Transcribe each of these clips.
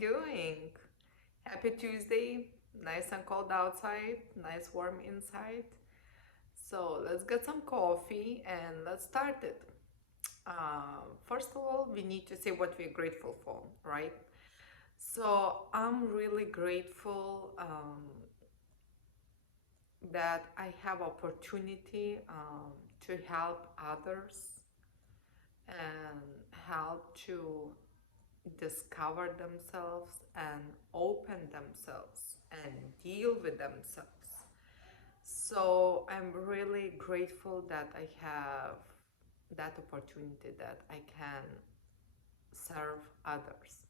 doing? Happy Tuesday. Nice and cold outside, nice warm inside. So let's get some coffee and let's start it. First of all, we need to say what we're grateful for, right? So I'm really grateful that I have opportunity to help others and help to discover themselves and open themselves and deal with themselves. So I'm really grateful that I have that opportunity that I can serve others.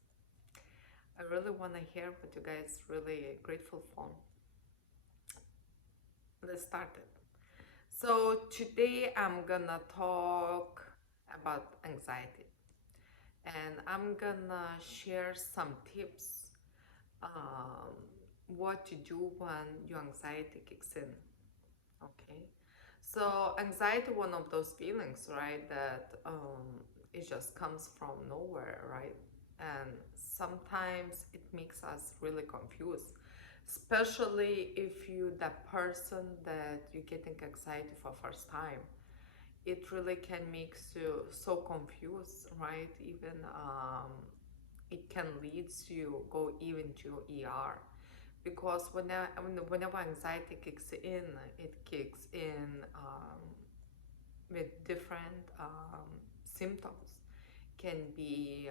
I really want to hear what you guys really grateful for. Let's start it. So today I'm gonna talk about anxiety and I'm gonna share some tips um, what to do when your anxiety kicks in. Okay, so anxiety, one of those feelings, right, that it just comes from nowhere, right? And sometimes it makes us really confused, especially if you the person that you're getting anxiety for first time. It really can make you so confused, right? Even it can lead you go even to ER because whenever anxiety kicks in, it kicks in with different symptoms. Can be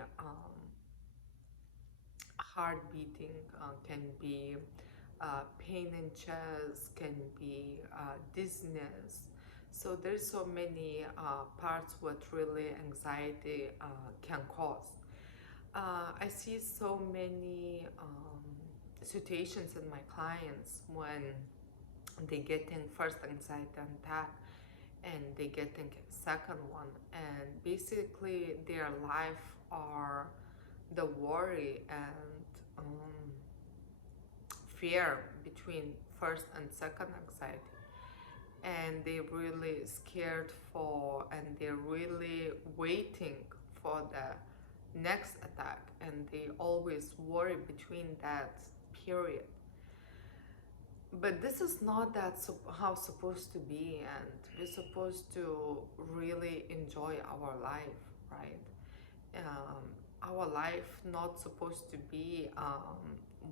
heart beating, can be pain in chest, can be dizziness. So there's so many parts what really anxiety can cause. I see so many situations in my clients when they getting first anxiety attack and they getting second one, and basically their life are the worry and fear between first and second anxiety, and they really scared for and they're really waiting for the next attack, and they always worry between that period. But this is not how it's supposed to be, and we're supposed to really enjoy our life, right? Our life not supposed to be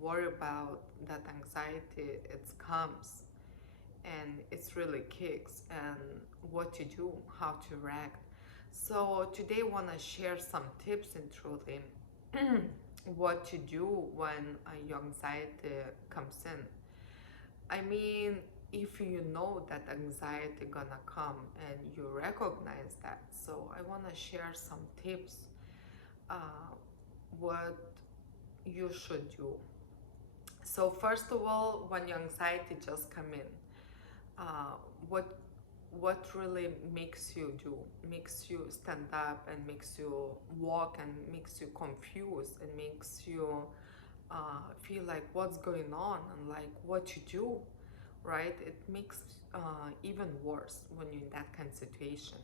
worry about that anxiety. It comes and it's really kicks, and what to do, how to react. So today I want to share some tips and truly what to do when your anxiety comes in. I mean, if you know that anxiety gonna come and you recognize that, so I want to share some tips what you should do. So first of all, when your anxiety just come in, uh, what what really makes you do, makes you stand up and makes you walk and makes you confused and makes you feel like what's going on and like what to do, right? It makes even worse when you're in that kind of situation.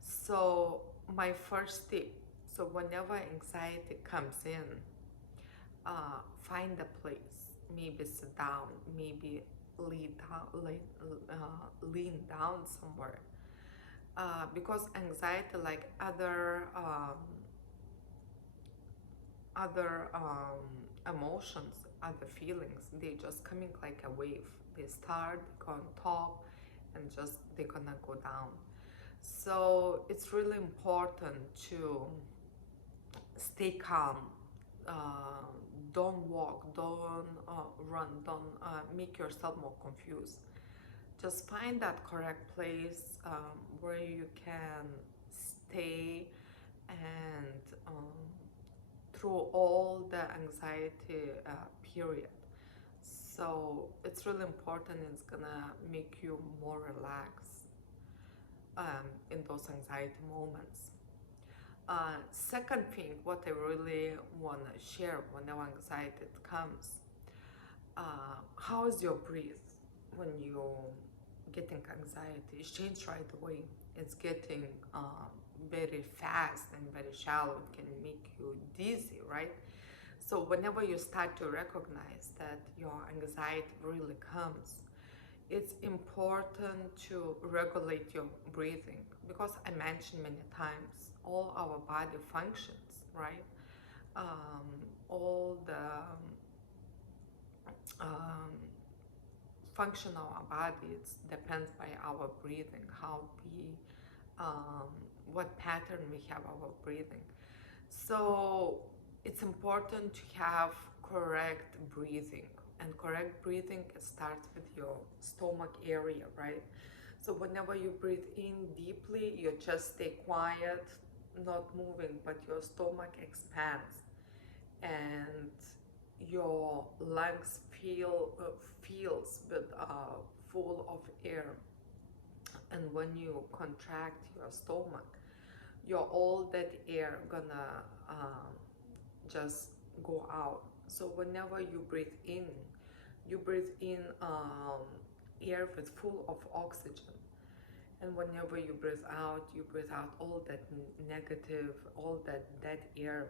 So my first tip, so whenever anxiety comes in, find a place, maybe sit down, maybe lean down somewhere, because anxiety, like other emotions, other feelings, they just coming like a wave. They start, they go on top, and just they're gonna go down. So it's really important to stay calm. uh, don't walk, don't run, don't make yourself more confused. Just find that correct place where you can stay and through all the anxiety period. So it's really important. It's gonna make you more relaxed in those anxiety moments. Second thing, what I really want to share when the anxiety comes, how is your breath when you getting anxiety? It's changed right away. It's getting very fast and very shallow. It can make you dizzy, right? So whenever you start to recognize that your anxiety really comes, it's important to regulate your breathing, because I mentioned many times all our body functions, right? Um, all the um, function of our body, it depends by our breathing, how we, um, what pattern we have our breathing. So it's important to have correct breathing, and correct breathing starts with your stomach area, right? So whenever you breathe in deeply, you just stay quiet, not moving, but your stomach expands, and your lungs feels with full of air. And when you contract your stomach, your all that air gonna just go out. So whenever you breathe in air with full of oxygen, and whenever you breathe out all that negative, all that dead air.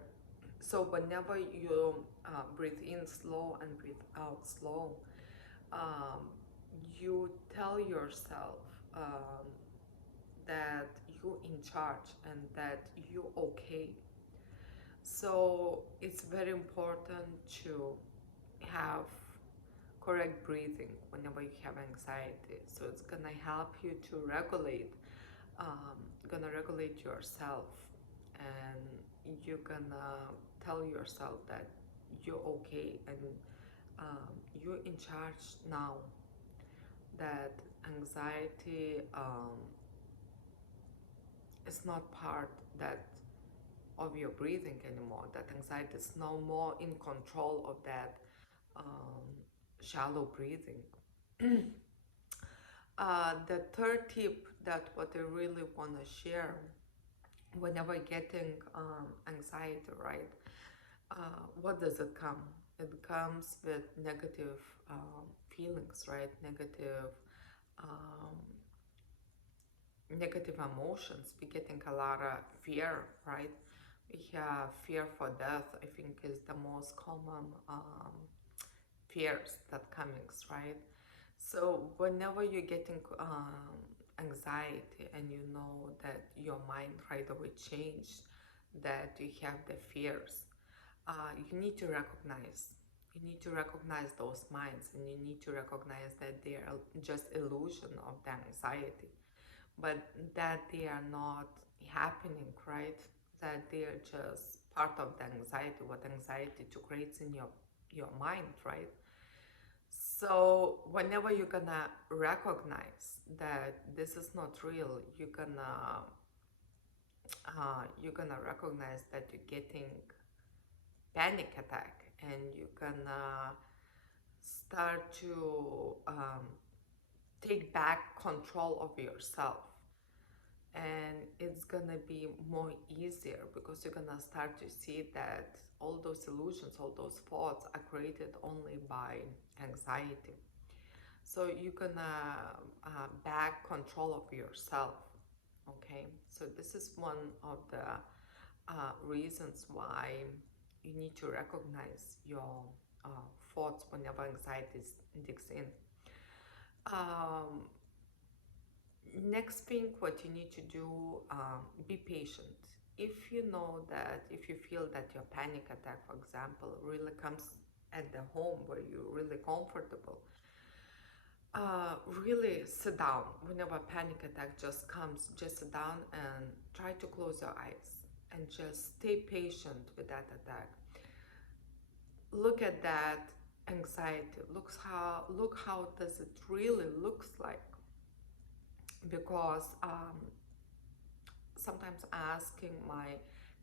So whenever you breathe in slow and breathe out slow, um, you tell yourself um, that you in charge and that you okay. So it's very important to have correct breathing whenever you have anxiety. So it's gonna help you to gonna regulate yourself, and you're gonna tell yourself that you're okay, and you're in charge now. That anxiety is not part that of your breathing anymore. That anxiety is no more in control of that um, shallow breathing. The third tip that what I really want to share whenever getting anxiety, right? What does it come? It comes with negative feelings, right? Um, negative emotions. We're getting a lot of fear, right? We have fear for death, I think, is the most common fears that comings, right? So whenever you're getting anxiety and you know that your mind right away changed, that you have the fears, you need to recognize. You need to recognize those minds, and you need to recognize that they are just illusion of the anxiety, but that they are not happening, right? That they are just part of the anxiety, what anxiety to create in your mind, right? So whenever you're gonna recognize that this is not real, you're gonna recognize that you're getting panic attack, and you're gonna start to take back control of yourself, and it's gonna be more easier, because you're gonna start to see that all those illusions, all those thoughts are created only by anxiety. So you're gonna back control of yourself. Okay, so this is one of the reasons why you need to recognize your uh, thoughts whenever anxiety digs in. um, Next thing, what you need to do, be patient. If you know that, if you feel that your panic attack, for example, really comes at the home where you're really comfortable, really sit down. Whenever a panic attack just comes, just sit down and try to close your eyes and just stay patient with that attack. Look at that anxiety. Look how does it really looks like, because sometimes asking my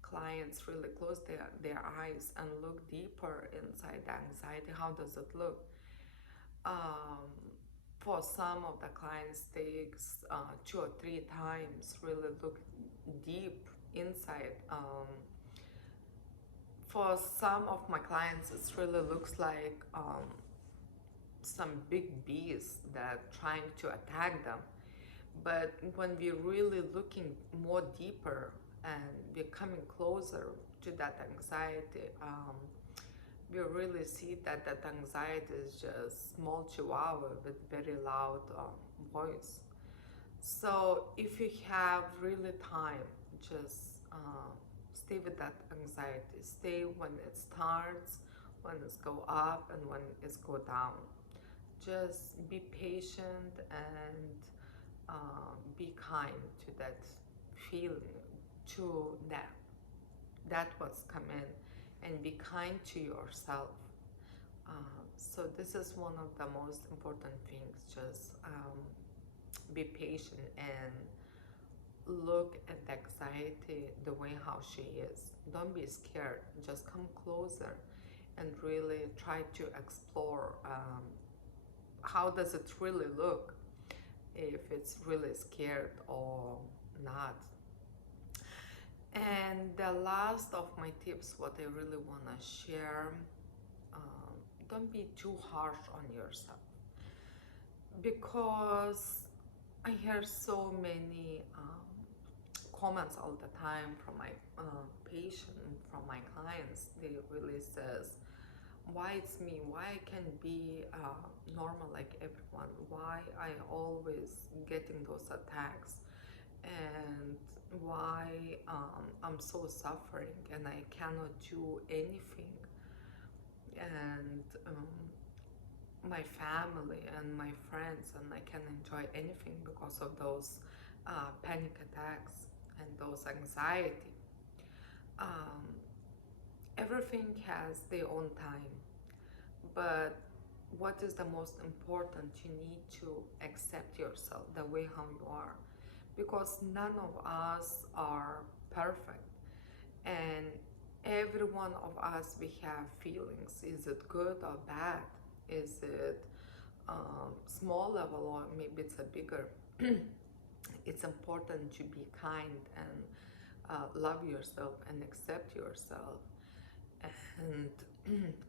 clients really close their eyes and look deeper inside the anxiety. How does it look? Um, for some of the clients takes 2 or 3 times really look deep inside. For some of my clients, it really looks like some big bees that trying to attack them. But when we're really looking more deeper and we're coming closer to that anxiety, we really see that that anxiety is just small chihuahua with very loud voice. So if you have really time, just stay with that anxiety. Stay when it starts, when it's go up, and when it's go down. Just be patient and be kind to that feeling, to that what's coming, and be kind to yourself. So this is one of the most important things. Just be patient and look at the anxiety the way how she is. Don't be scared. Just come closer and really try to explore how does it really look, if it's really scared or not. And the last of my tips, what I really want to share, don't be too harsh on yourself, because I hear so many comments all the time from my patients, from my clients. They really says, why it's me, why I can be normal like everyone, why I always getting those attacks, and why I'm so suffering and I cannot do anything, and my family and my friends, and I can enjoy anything because of those panic attacks and those anxiety. Um, Everything has their own time, but what is the most important? You need to accept yourself the way how you are, because none of us are perfect, and every one of us, we have feelings. Is it good or bad? Is it small level, or maybe it's a bigger? It's important to be kind and love yourself and accept yourself, and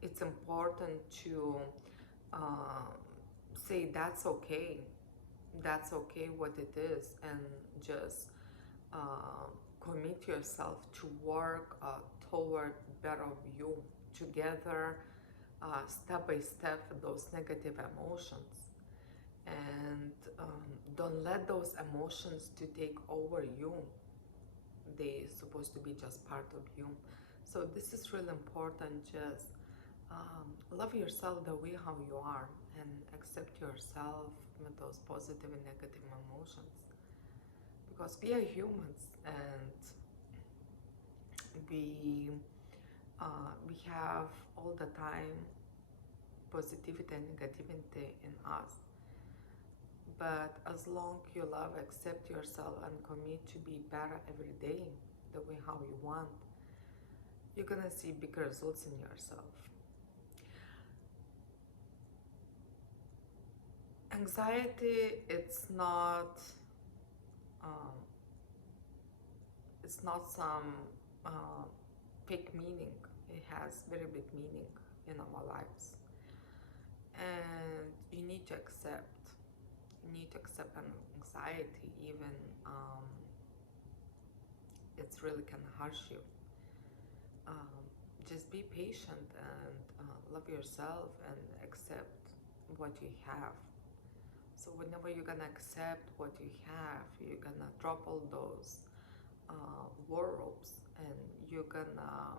it's important to uh, say that's okay what it is, and just uh, commit yourself to work toward better of you together, step by step, those negative emotions, and don't let those emotions to take over you. They supposed to be just part of you. So this is really important. Just love yourself the way how you are, and accept yourself with those positive and negative emotions, because we are humans, and we we have all the time positivity and negativity in us. But as long you love, accept yourself, and commit to be better every day, the way how you want, you're gonna see big results in yourself. Anxiety, um, it's not some uh, fake meaning. It has very big meaning in our lives, and you need to accept. You need to accept an anxiety, even it's really can harsh you. Um, just be patient and love yourself and accept what you have. So whenever you're gonna accept what you have, you're gonna drop all those worries, and you're gonna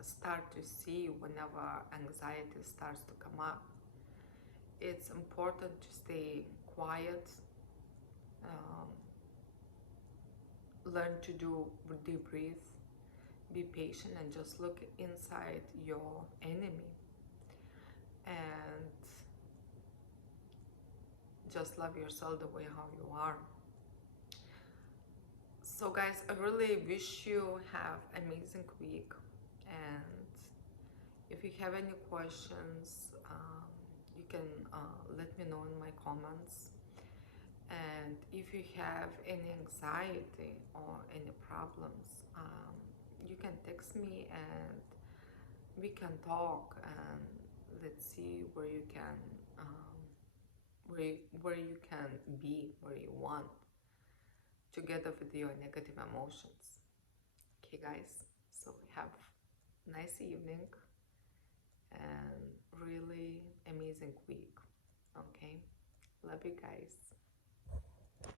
start to see whenever anxiety starts to come up. It's important to stay quiet, um, learn to do deep breathe, be patient, and just look inside your enemy, and just love yourself the way how you are. So guys, I really wish you have amazing week, and if you have any questions, you can let me know in my comments. And if you have any anxiety or any problems, you can text me, and we can talk, and let's see where you can where you can be, where you want, together with your negative emotions. Okay guys, so have a nice evening, and really amazing week. Okay, love you guys.